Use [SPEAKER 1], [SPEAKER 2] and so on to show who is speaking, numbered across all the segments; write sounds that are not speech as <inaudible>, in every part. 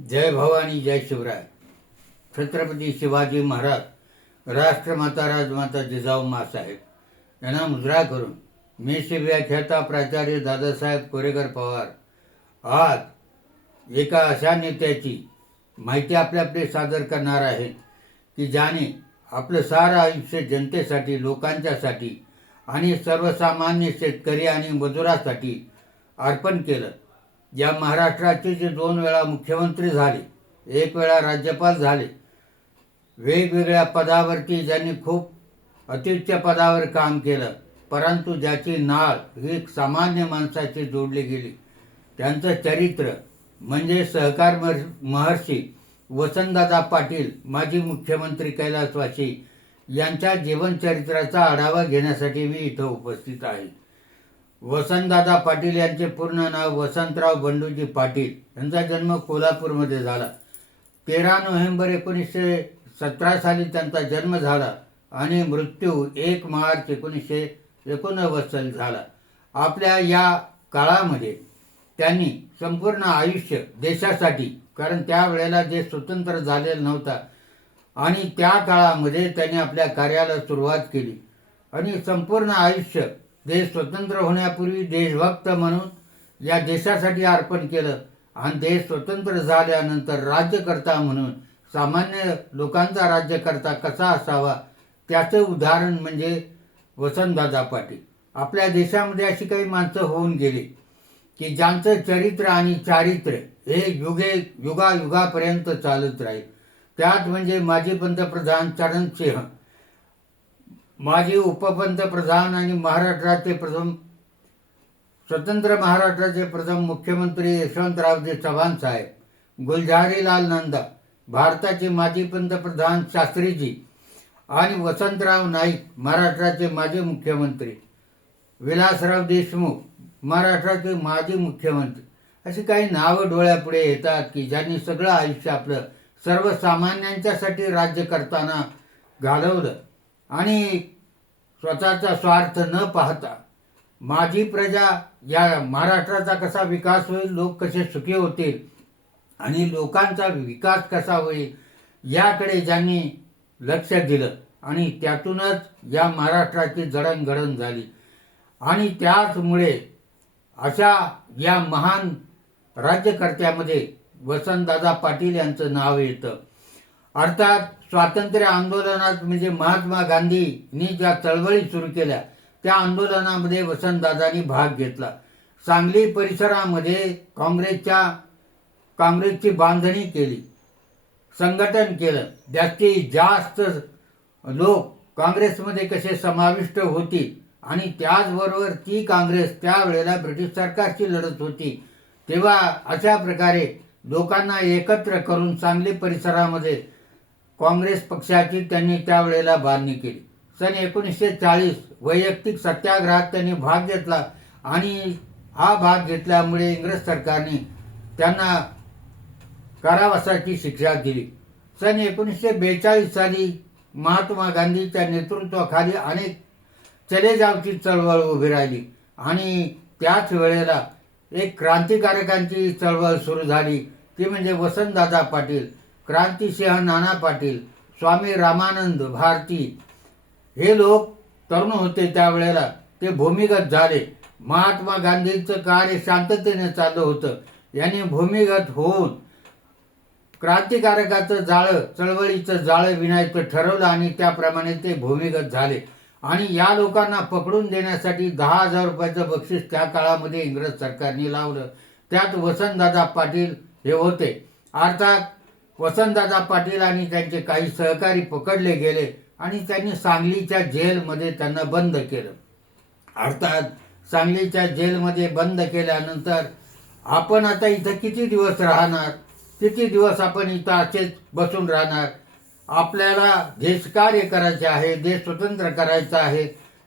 [SPEAKER 1] जय भवानी जय शिवराय. छत्रपती शिवाजी महाराज राष्ट्रमाता राजमाता जिजाऊ मासाहेब यांना मुद्रा करून मी शिव्याख्याता प्राचार्य दादासाहेब कोरेकर पवार. आज एका अशा नेत्याची माहिती आपल्याकडे सादर करणार आहे की ज्याने आपलं सारं आयुष्य जनतेसाठी लोकांच्यासाठी आणि सर्वसामान्य शेतकरी आणि मजुरासाठी अर्पण केलं. ज्या महाराष्ट्राचे जे दोन वेळा मुख्यमंत्री झाले एक वेळा राज्यपाल झाले वेगवेगळ्या पदावरती ज्यांनी खूप अत्युच्च पदावर काम केलं परंतु ज्याची नाळ ही सामान्य माणसाची जोडली गेली. त्यांचं चरित्र म्हणजे सहकार महर्षी वसंतदादा पाटील माजी मुख्यमंत्री कैलासवासी यांच्या जीवनचरित्राचा आढावा घेण्यासाठी मी इथं उपस्थित आहे. वसंतदादा पाटील यांचे पूर्ण नाव वसंतराव बंडूजी पाटील यांचा जन्म कोल्हापूरमध्ये झाला. तेरा नोव्हेंबर एकोणीसशे सतरा साली त्यांचा जन्म झाला आणि मृत्यू एक मार्च एकोणीसशे एकोणनव्वद साली झाला. आपल्या या काळामध्ये त्यांनी संपूर्ण आयुष्य देशासाठी कारण त्यावेळेला देश स्वतंत्र झालेला नव्हता आणि त्या काळामध्ये त्यांनी आपल्या कार्याला सुरुवात केली. आणि संपूर्ण आयुष्य देश स्वतंत्र होण्यापूर्वी देशभक्त म्हणून या देशासाठी अर्पण केलं आणि देश स्वतंत्र झाल्यानंतर राज्यकर्ता म्हणून सामान्य लोकांचा राज्यकर्ता कसा असावा त्याचं उदाहरण म्हणजे वसंतदादा पाटील. आपल्या देशामध्ये अशी काही माणसं होऊन गेली की ज्यांचं चरित्र आणि चारित्र्य हे युगे युगायुगापर्यंत चालत राहील. त्यात म्हणजे माजी पंतप्रधान चरणसिंह. माजी उपपंतप्रधान आणि महाराष्ट्राचे प्रथम स्वतंत्र महाराष्ट्राचे प्रथम मुख्यमंत्री यशवंतरावजी चव्हाण साहेब गुलझारीलाल नंदा भारताचे माजी पंतप्रधान शास्त्रीजी आणि वसंतराव नाईक महाराष्ट्राचे माजी मुख्यमंत्री विलासराव देशमुख महाराष्ट्राचे माजी मुख्यमंत्री. अशी काही नावं डोळ्यापुढे येतात की ज्यांनी सगळं आयुष्य आपलं सर्वसामान्यांच्यासाठी राज्य करताना घालवलं. आणि स्वतःचा स्वार्थ न पाहता माझी प्रजा या महाराष्ट्राचा कसा विकास होईल लोक कसे सुखी होतील आणि लोकांचा विकास कसा होईल याकडे ज्यांनी लक्ष दिलं आणि त्यातूनच या महाराष्ट्राची जडणघडण झाली. आणि त्याचमुळे अशा या महान राज्यकर्त्यामध्ये वसंतदादा पाटील यांचं नाव येतं. अर्थात स्वातंत्र्य आंदोलनात म्हणजे महात्मा गांधींनी ज्या चळवळी सुरू केल्या त्या आंदोलनामध्ये वसंतदादांनी भाग घेतला. सांगली परिसरामध्ये काँग्रेसच्या काँग्रेसची बांधणी केली. संघटन केलं. जास्तीत जास्त लोक काँग्रेसमध्ये कसे समाविष्ट होतील आणि त्याचबरोबर ती काँग्रेस त्यावेळेला ब्रिटिश सरकारची लढत होती तेव्हा अशा प्रकारे लोकांना एकत्र करून सांगली परिसरामध्ये काँग्रेस पक्षाची त्यांनी त्यावेळेला बांधणी केली. सन एकोणीसशे चाळीस वैयक्तिक सत्याग्रहात त्यांनी भाग घेतला आणि हा भाग घेतल्यामुळे इंग्रज सरकारने त्यांना कारावासाची शिक्षा दिली. सन एकोणीसशे बेचाळीस साली महात्मा गांधीच्या नेतृत्वाखाली अनेक चले जावची चळवळ उभी राहिली आणि त्याच वेळेला एक क्रांतिकारकांची चळवळ सुरू झाली. ती म्हणजे वसंतदादा पाटील. क्रांतिसिंह नाना पाटील स्वामी रामानंद भारती हे लोक तरुण होते त्यावेळेला. ते भूमिगत झाले. महात्मा गांधींचं कार्य शांततेने चाललं होतं. यांनी भूमिगत होऊन क्रांतिकारकाचं जाळं चळवळीचं जाळं विणायचं ठरवलं आणि त्याप्रमाणे ते भूमिगत झाले. आणि या लोकांना पकडून देण्यासाठी दहा हजार रुपयाचं बक्षीस त्या काळामध्ये इंग्रज सरकारने लावलं. त्यात वसंतदादा पाटील हे होते. अर्थात वसंतदादा पाटील आणि त्यांचे काही सहकारी पकडले गेले आणि त्यांनी सांगलीच्या जेलमध्ये त्यांना बंद केलं. अर्थात सांगलीच्या जेलमध्ये बंद केल्यानंतर आपण आता इथं किती दिवस राहणार? किती दिवस आपण इथं असेच बसून राहणार? आपल्याला देशकार्य करायचे आहे देश स्वतंत्र करायचा आहे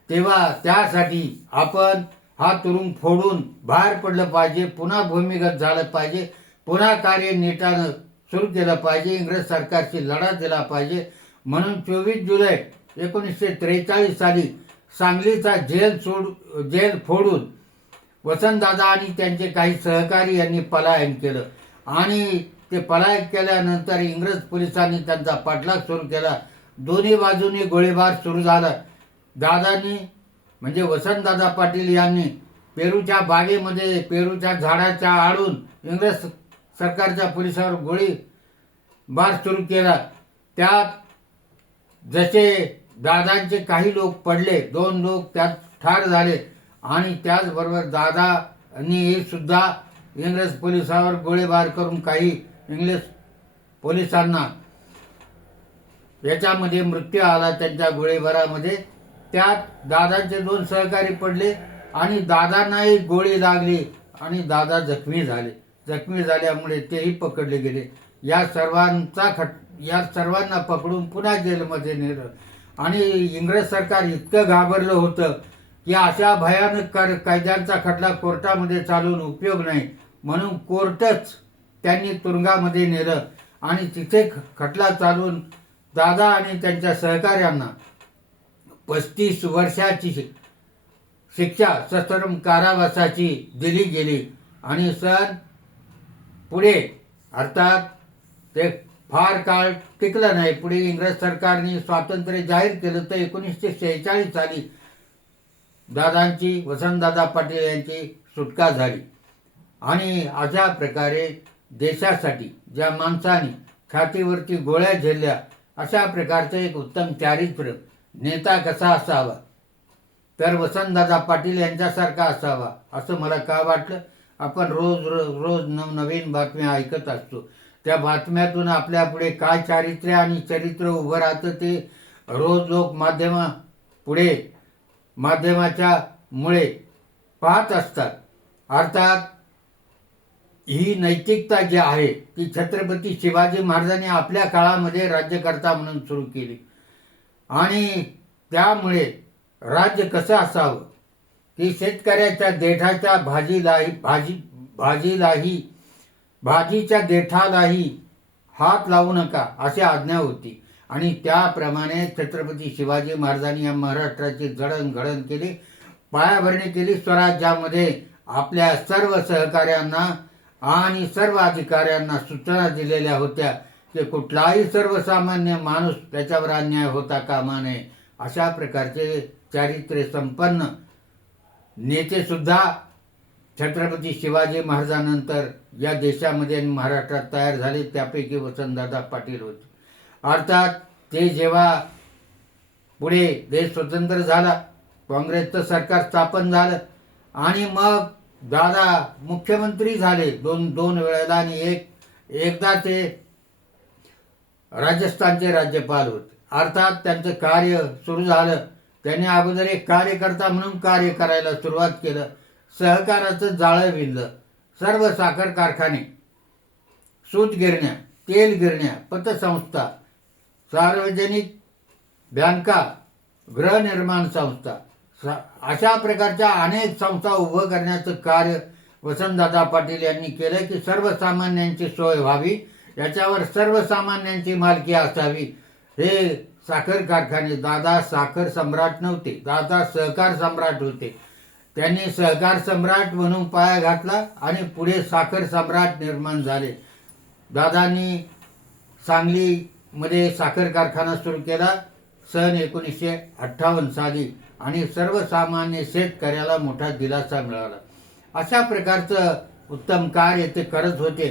[SPEAKER 1] तेव्हा त्यासाठी आपण हा तुरुंग फोडून बाहेर पडलं पाहिजे पुन्हा भूमिगत झालं पाहिजे पुन्हा कार्य नेटानं सुरू केलं पाहिजे इंग्रज सरकारशी लढा दिला पाहिजे. म्हणून चोवीस जुलै एकोणीसशे त्रेचाळीस साली सांगलीचा जेल सोड जेल फोडून वसंतदादा आणि त्यांचे काही सहकारी यांनी पलायन केलं. आणि ते पलायन केल्यानंतर इंग्रज पोलिसांनी त्यांचा पाठलाग सुरू केला. दोन्ही बाजूनी गोळीबार सुरू झाला. दादांनी म्हणजे वसंतदादा पाटील यांनी पेरूच्या बागेमध्ये पेरूच्या झाडाच्या आडून इंग्रज सरकारच्या पोलिसावर गोळी बार सुरू केला. त्यात जसे दादांचे काही लोक पडले दोन लोक त्यात ठार झाले आणि त्याचबरोबर दादांनी सुद्धा इंग्रज पोलिसावर गोळीबार करून काही इंग्रज पोलिसांना याच्यामध्ये मृत्यू आला त्यांच्या गोळीबारामध्ये. त्यात दादांचे दोन सहकारी पडले आणि दादांनाही गोळी लागली आणि दादा जखमी झाले. जखमी झाल्यामुळे तेही पकडले गेले. या सर्वांचा खट या सर्वांना पकडून पुन्हा जेलमध्ये नेलं. आणि इंग्रज सरकार इतकं घाबरलं होतं की अशा भयानक कर कायद्यांचा खटला कोर्टामध्ये चालून उपयोग नाही. म्हणून कोर्टच त्यांनी तुरुंगामध्ये नेलं. आणि तिथे खटला चालून दादा आणि त्यांच्या सहकाऱ्यांना पस्तीस वर्षाची शि- शिक्षा सश्रम कारावासाची दिली गेली. आणि सन पुढे. अर्थात ते फार काळ टिकलं नाही. पुढे इंग्रज सरकारने स्वातंत्र्य जाहीर केलं तर एकोणीसशे शेहेचाळीस साली दादांची वसंतदादा पाटील यांची सुटका झाली. आणि अशा प्रकारे देशासाठी ज्या माणसाने छातीवरती गोळ्या झेलल्या अशा प्रकारचं एक उत्तम चारित्र्य नेता कसा असावा? तर वसंतदादा पाटील यांच्यासारखा असावा असं मला का वाटलं? आपण रोज रोज रोज नवनवीन बातम्या ऐकत असतो. त्या बातम्यातून आपल्या पुढे काय चारित्र्य आणि चरित्र उभं राहतं ते रोज लोक माध्यमा पुढे माध्यमाच्या मुळे पाहत असतात. अर्थात ही नैतिकता जी आहे ती छत्रपती शिवाजी महाराजांनी आपल्या काळामध्ये राज्यकर्ता म्हणून सुरू केली. आणि त्यामुळे राज्य कसं असावं? की शेतकऱ्याच्या देठाच्या भाजीलाही भाजी भाजीलाही भाजीच्या देठालाही हात लावू नका अशी आज्ञा होती. आणि त्याप्रमाणे छत्रपती शिवाजी महाराजांनी या महाराष्ट्राची जडणघडण केली. पायाभरणी केली स्वराज्यामध्ये. आपल्या सर्व सहकाऱ्यांना आणि सर्व अधिकाऱ्यांना सूचना दिलेल्या होत्या की कुठलाही सर्वसामान्य माणूस त्याच्यावर अन्याय होता कामा नये अशा प्रकारचे चारित्र्य संपन्न नेतेसुद्धा छत्रपती शिवाजी महाराजांनंतर या देशामध्ये आणि महाराष्ट्रात तयार झाले. त्यापैकी वसंतदादा पाटील होते. अर्थात ते जेव्हा पुढे देश स्वतंत्र झाला काँग्रेसचं सरकार स्थापन झालं आणि मग दादा मुख्यमंत्री झाले दोन दोन वेळेला आणि एक एकदा ते राजस्थानचे राज्यपाल होते. अर्थात त्यांचं कार्य सुरू झालं. त्यांनी अगोदर एक कार्यकर्ता म्हणून कार्य करायला सुरुवात केलं. सहकाराचं जाळं विणलं. सर्व साखर कारखाने सूत गिरण्या तेल गिरण्या पतसंस्था सार्वजनिक बँका गृहनिर्माण संस्था सा अशा प्रकारच्या अनेक संस्था उभं करण्याचं कार्य वसंतदादा पाटील यांनी केलं की सर्वसामान्यांची सोय व्हावी याच्यावर सर्वसामान्यांची मालकी असावी. हे साखर कारखाने दादा साखर सम्राट नव्हते दादा सहकार सम्राट होते. त्यांनी सहकार सम्राट म्हणून पाया घातला आणि पुढे साखर सम्राट निर्माण झाले. दादांनी सांगलीमध्ये साखर कारखाना सुरू केला सन एकोणीसशे अठ्ठावन्न साली आणि सर्वसामान्य शेतकऱ्याला मोठा दिलासा मिळाला. अशा प्रकारचं उत्तम कार्य ते करत होते.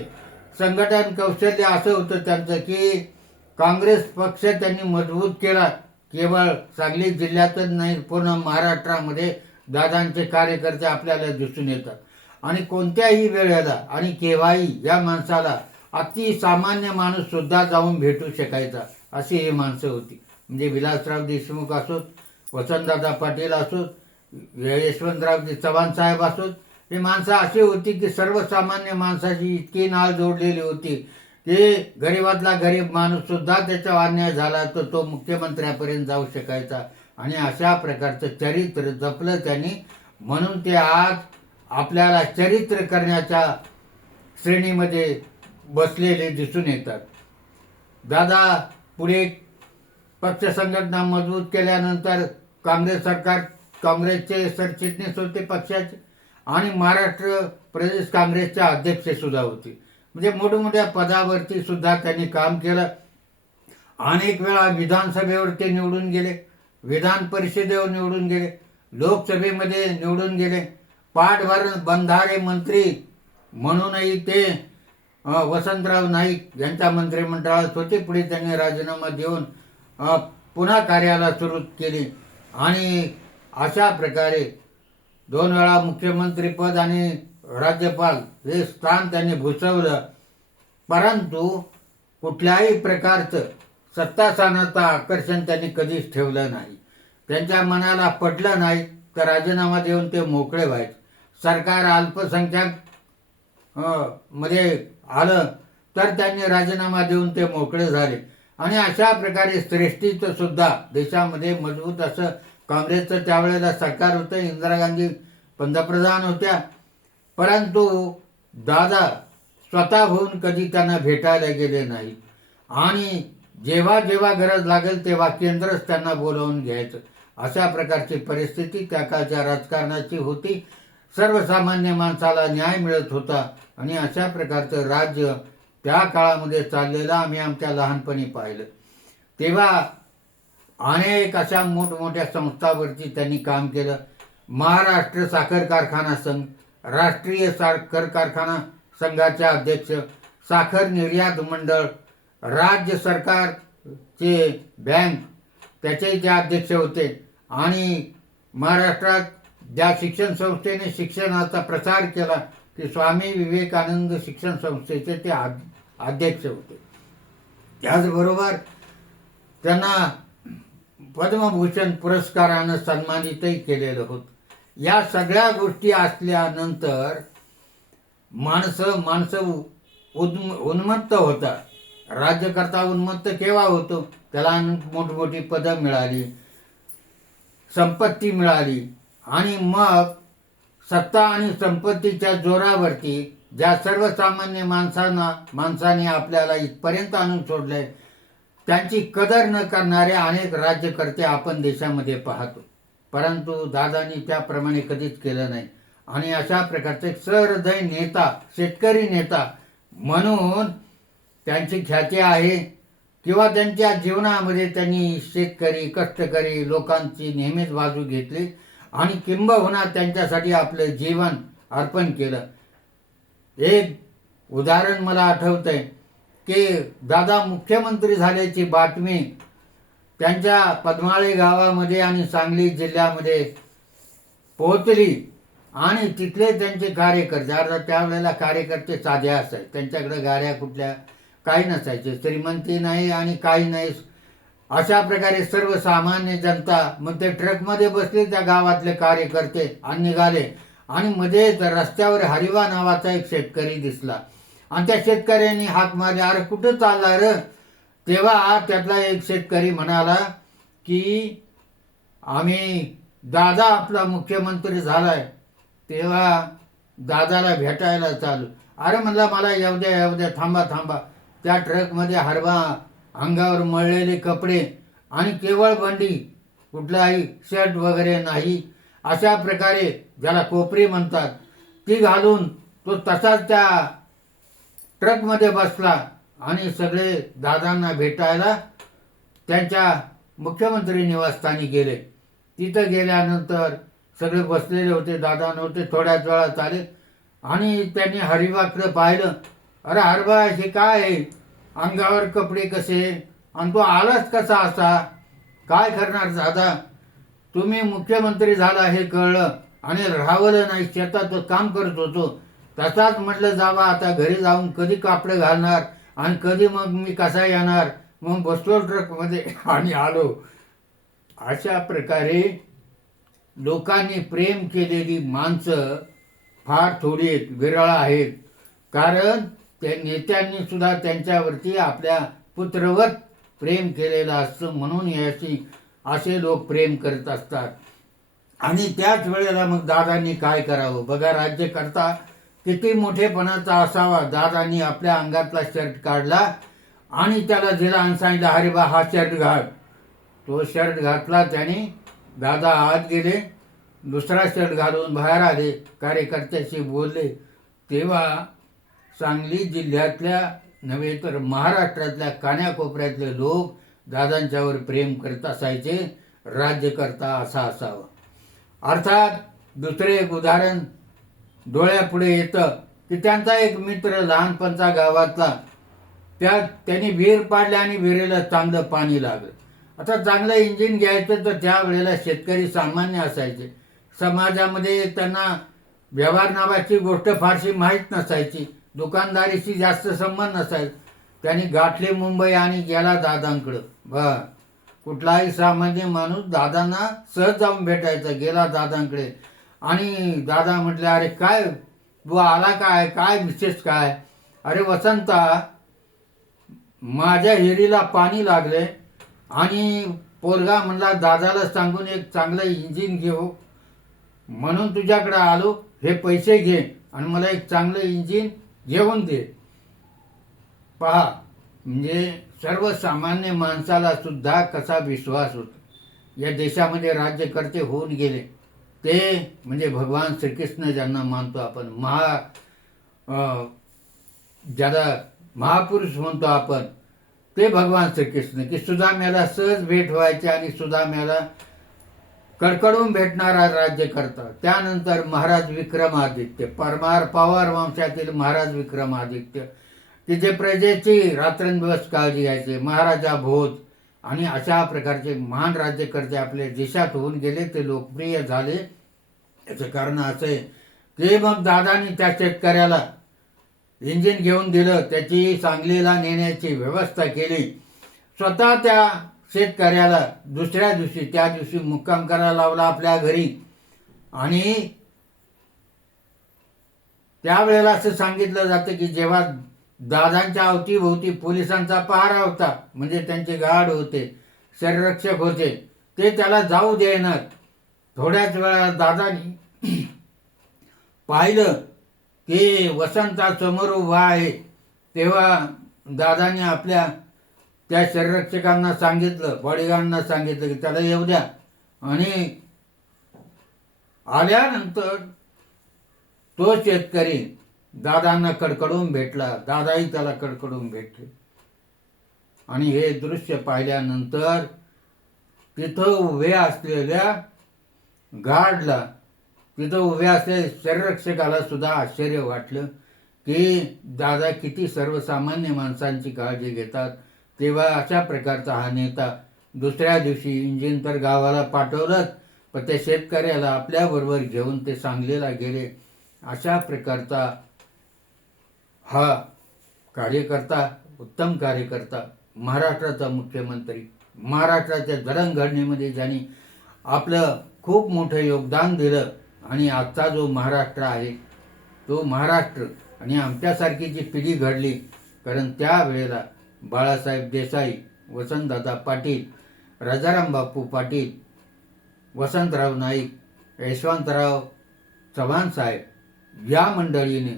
[SPEAKER 1] संघटन कौशल्य असं होतं त्यांचं की काँग्रेस पक्ष त्यांनी मजबूत केला. केवळ सांगली जिल्ह्यातच नाही पूर्ण महाराष्ट्रामध्ये दादांचे कार्यकर्ते आपल्याला दिसून येतात. आणि कोणत्याही वेळेला आणि केव्हाही या माणसाला अति सामान्य माणूस सुद्धा जाऊन भेटू शकायचा अशी ही माणसं होती. म्हणजे विलासराव देशमुख असोत वसंतदादा पाटील असोत यशवंतराव चव्हाण साहेब असोत ही माणसं अशी होती की सर्वसामान्य माणसाची इतकी नाळ जोडलेली होती. की गरीबातला गरीब माणूस सुद्धा त्याचा अन्याय झाला तर तो मुख्यमंत्र्यापर्यंत जाऊ शकायचा. आणि अशा प्रकारचं चरित्र जपलं त्यांनी. म्हणून ते आज आपल्याला चरित्र करण्याच्या श्रेणीमध्ये बसलेले दिसून येतात. दादा पुढे पक्ष संघटना मजबूत केल्यानंतर काँग्रेस सरकार काँग्रेसचे सरचिटणीस होते पक्षाचे. आणि महाराष्ट्र प्रदेश काँग्रेसच्या अध्यक्ष सुद्धा होते. म्हणजे मोठमोठ्या पदावरती सुद्धा त्यांनी काम केलं. अनेक वेळा विधानसभेवर ते निवडून गेले विधान परिषदेवर निवडून गेले लोकसभेमध्ये निवडून गेले. पाठभर बंधारे मंत्री म्हणूनही ते वसंतराव नाईक यांच्या मंत्रिमंडळात होते. पुढे त्यांनी राजीनामा देऊन पुन्हा कार्याला सुरू केली. आणि अशा प्रकारे दोन वेळा मुख्यमंत्रीपद आणि राज्यपाल हे स्थान त्यांनी भूषवलं. परंतु कुठल्याही प्रकारचं सत्तास्थानाचं आकर्षण त्यांनी कधीच ठेवलं नाही. त्यांच्या मनाला पटलं नाही तर राजीनामा देऊन ते मोकळे व्हायचे. सरकार अल्पसंख्याकमध्ये आलं तर त्यांनी राजीनामा देऊन ते मोकळे झाले. आणि अशा प्रकारे श्रेष्ठीचं सुद्धा देशामध्ये मजबूत असं काँग्रेसचं त्यावेळेला सरकार होतं इंदिरा गांधी पंतप्रधान होत्या. परंतु दादा स्वतः होऊन कधी त्यांना भेटायला गेले नाहीत आणि जेव्हा जेव्हा गरज लागेल तेव्हा केंद्रच त्यांना बोलावून घ्यायचं. अशा प्रकारची परिस्थिती त्या काळच्या राजकारणाची होती. सर्वसामान्य माणसाला न्याय मिळत होता आणि अशा प्रकारचं राज्य त्या काळामध्ये चाललेलं आम्ही आमच्या लहानपणी पाहिलं. तेव्हा अनेक अशा मोठमोठ्या संस्थावरती त्यांनी काम केलं. महाराष्ट्र साखर कारखाना संघ राष्ट्रीय साखर कारखाना संघाचे अध्यक्ष साखर निर्यात मंडळ राज्य सरकारचे बँक त्याचे ते अध्यक्ष होते आणि महाराष्ट्रात ज्या शिक्षण संस्थेने शिक्षणाचा प्रसार केला ते स्वामी विवेकानंद शिक्षण संस्थेचे ते आद- अध्यक्ष होते. त्याचबरोबर त्यांना पद्मभूषण पुरस्कारानं सन्मानितही केलेलं होतं. या सगळ्या गोष्टी असल्यानंतर माणसं माणसं उद्म उन्मत्त होता राज्यकर्ता उन्मत्त केव्हा होतो? त्याला मोठमोठी पदं मिळाली संपत्ती मिळाली आणि मग सत्ता आणि संपत्तीच्या जोरावरती ज्या सर्वसामान्य माणसांना माणसाने आपल्याला इथपर्यंत आणून सोडलंय त्यांची कदर न करणारे अनेक राज्यकर्ते आपण देशामध्ये पाहतो. परंतु दादानी त्याप्रमाणे कधीच केलं नाही. आणि अशा प्रकारचे सहृदय नेता शेतकरी नेता म्हणून त्यांची ख्याती आहे किंवा त्यांच्या जीवनामध्ये त्यांनी शेतकरी कष्टकरी लोकांची नेहमीच बाजू घेतली आणि किंबहुना त्यांच्यासाठी आपलं जीवन अर्पण केलं. एक उदाहरण मला आठवतंय की दादा मुख्यमंत्री झाल्याची बातमी त्यांच्या पद्माळे गावामध्ये आणि सांगली जिल्ह्यामध्ये पोहोचली. आणि तिथले त्यांचे कार्यकर्ते अर्थात त्यावेळेला कार्यकर्ते साधे असायचे. त्यांच्याकडे गाड्या कुठल्या काही नसायचे. श्रीमंती नाही आणि काही नाही. अशा प्रकारे सर्वसामान्य जनता मग ते ट्रकमध्ये बसले त्या गावातले कार्यकर्ते आणि निघाले. आणि मध्येच रस्त्यावर हरिवा नावाचा एक शेतकरी दिसला. आणि त्या शेतकऱ्यांनी हाक मारले अरे कुठं चालला र? तेव्हा त्यातला एक शेतकरी म्हणाला की आम्ही दादा आपला मुख्यमंत्री झालाय तेव्हा दादाला भेटायला चालू. अरे म्हणला मला येऊ द्या येऊ द्या थांबा थांबा. त्या ट्रकमध्ये हरवा अंगावर मळलेले कपडे आणि केवळ बंडी कुठलाही शर्ट वगैरे नाही. अशा प्रकारे ज्याला कोपरी म्हणतात ती घालून तो तसाच त्या ट्रकमध्ये बसला. आणि सगळे दादांना भेटायला त्यांच्या मुख्यमंत्री निवासस्थानी गेले. तिथं गेल्यानंतर सगळे बसलेले होते दादा नव्हते थोड्याच वेळात आले. आणि त्यांनी हरिबाकडं पाहिलं. अरे हरबा हे काय आहे? अंगावर कपडे कसे? आणि तो आलाच कसा असा? काय करणार दादा? तुम्ही मुख्यमंत्री झाला हे कळलं. आणि राहावलं नाही शेतात काम करत होतो. तसाच म्हटलं जावा आता घरी जाऊन कधी कापडं घालणार? आणि कधी मग मी कसा येणार? मग बसलो ट्रकमध्ये आणि आलो. अशा प्रकारे लोकांनी प्रेम केलेली माणसं फार थोडी आहेत विरळ आहेत. कारण त्या नेत्यांनी सुद्धा त्यांच्यावरती आपल्या पुत्रवत प्रेम केलेलं असतं म्हणून याची असे लोक प्रेम करत असतात. आणि त्याच वेळेला मग दादांनी काय करावं? बघा राज्यकर्ता किती मोठेपणाचा असावा दादांनी आपल्या अंगातला शर्ट काढला आणि त्याला दिला आणि सांगितलं अरे बा हा शर्ट घाल. तो शर्ट घातला त्याने. दादा आत गेले. दुसरा शर्ट घालून बाहेर आले. कार्यकर्त्याशी बोलले. तेव्हा सांगली जिल्ह्यातल्या नव्हे तर महाराष्ट्रातल्या कान्याकोपऱ्यातले लोक दादांच्यावर प्रेम करत असायचे. राज्यकर्ता असा असावा. अर्थात दुसरे एक उदाहरण डोळ्यापुढे येतं की त्यांचा एक मित्र लहानपणचा गावातला त्या त्यांनी विहीर पाडली आणि विहिरीला चांगलं पाणी लागलं. आता चांगलं इंजिन घ्यायचं तर त्यावेळेला शेतकरी सामान्य असायचे. समाजामध्ये त्यांना व्यवहार नावाची गोष्ट फारशी माहीत नसायची. दुकानदारीशी जास्त संबंध नसायचा. त्यांनी गाठले मुंबई आणि गेला दादांकडं. बर कुठलाही सामान्य माणूस दादांना सहज जाऊन भेटायचा. गेला दादांकडे. आणि दादा म्हटले अरे काय? तू आला काय? काय विशेष काय? अरे वसंता माझ्या हेरीला पाणी लागले आणि पोरगा म्हणला दादाला सांगून एक चांगलं इंजिन घेऊ. म्हणून तुझ्याकडे आलो हे पैसे घे आणि मला एक चांगलं इंजिन घेऊन दे. पहा म्हणजे सर्वसामान्य माणसाला सुद्धा कसा विश्वास होतो? या देशामध्ये राज्यकर्ते होऊन गेले. ते म्हणजे भगवान श्रीकृष्ण ज्यांना मानतो आपण महा ज्याला महापुरुष म्हणतो आपण ते भगवान श्रीकृष्ण. की सुदाम्याला सहज भेट व्हायचे आणि सुदाम्याला कडकडून भेटणारा राज्य करता त्यानंतर महाराज विक्रमादित्य परमार पवार वंशातील महाराज विक्रमादित्य तिथे प्रजेची रात्रंदिवस काळजी घ्यायचे महाराजा भोज आणि अशा प्रकारचे महान राज्यकर्ते आपले देशात होऊन गेले ते लोकप्रिय झाले. याचं कारण असं आहे की मग दादानी त्या शेतकऱ्याला इंजिन घेऊन दिलं त्याची सांगलीला नेण्याची व्यवस्था केली. स्वतः त्या शेतकऱ्याला दुसऱ्या दिवशी त्या दिवशी मुक्काम करायला लावला आपल्या घरी. आणि त्यावेळेला असं सांगितलं जातं की जेव्हा दादांच्या अवतीभोवती पोलिसांचा पहारा होता. म्हणजे त्यांचे गार्ड होते शरीररक्षक होते. ते त्याला जाऊ देणार थोड्याच वेळा दादानी <clears throat> पाहिलं की वसंता समोर उभा आहे. तेव्हा दादाने आपल्या त्या संरक्षकांना सांगितलं बॉडीगार्डना सांगितलं की त्याला येऊ द्या. आणि आल्यानंतर तो शेतकरी दादांना कडकडून भेटला दादाही त्याला कडकडून भेटले. आणि हे दृश्य पाहिल्यानंतर तिथं उभे असलेल्या गार्डला तिथं उभे असलेल्या शरीरक्षकाला सुद्धा आश्चर्य वाटलं की दादा किती सर्वसामान्य माणसांची काळजी घेतात. तेव्हा अशा प्रकारचा हा नेता दुसऱ्या दिवशी इंजिन तर गावाला पाठवलंच पण त्या शेतकऱ्याला आपल्याबरोबर घेऊन ते सांगलीला गेले. अशा प्रकारचा हा कार्यकर्ता उत्तम कार्यकर्ता महाराष्ट्राचा मुख्यमंत्री महाराष्ट्राच्या जडणघडणीमध्ये ज्यांनी आपलं खूप मोठं योगदान दिलं आणि आजचा जो महाराष्ट्र आहे तो महाराष्ट्र आणि आमच्यासारखी जी पिढी घडली कारण त्यावेळेला बाळासाहेब देसाई वसंतदादा पाटील राजाराम बापू पाटील वसंतराव नाईक यशवंतराव चव्हाण साहेब या मंडळीने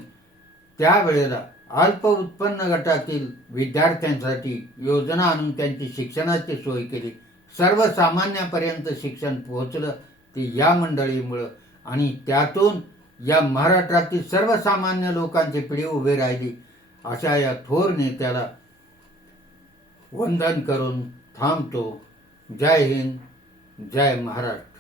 [SPEAKER 1] त्यावेळेला अल्प उत्पन्न गटातील विद्यार्थ्यांसाठी योजना आणून त्यांची शिक्षणाची सोय केली. सर्वसामान्यापर्यंत शिक्षण पोहोचलं ते या मंडळीमुळं. आणि त्यातून या महाराष्ट्रातील सर्वसामान्य लोकांची पिढी उभी राहिली. अशा या थोर नेत्याला वंदन करून थांबतो. जय हिंद जय महाराष्ट्र.